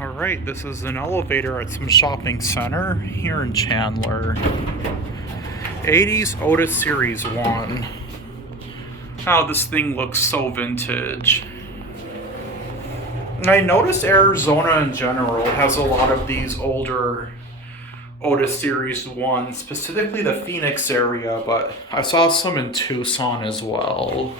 Alright, this is an elevator at some shopping center here in Chandler. 80s Otis Series 1. Oh, this thing looks so vintage. I noticed Arizona in general has a lot of these older Otis Series 1, specifically the Phoenix area, but I saw some in Tucson as well.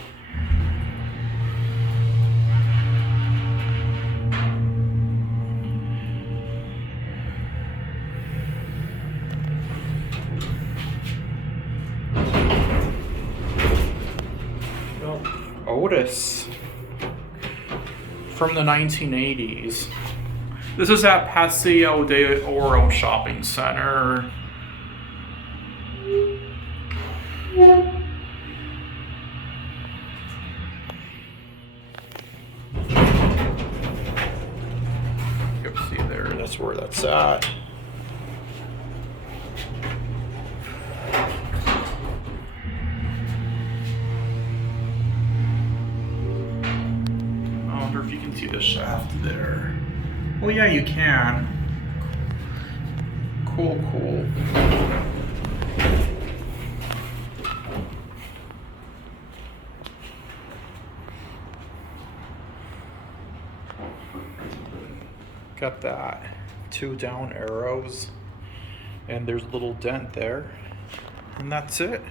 Otis from the 1980s. This is at Paseo Del Oro shopping center. Yep, see there, that's where that's at. I wonder if you can see the shaft there. Well, yeah, you can. Cool. Got that. 2 down arrows. And there's a little dent there. And that's it.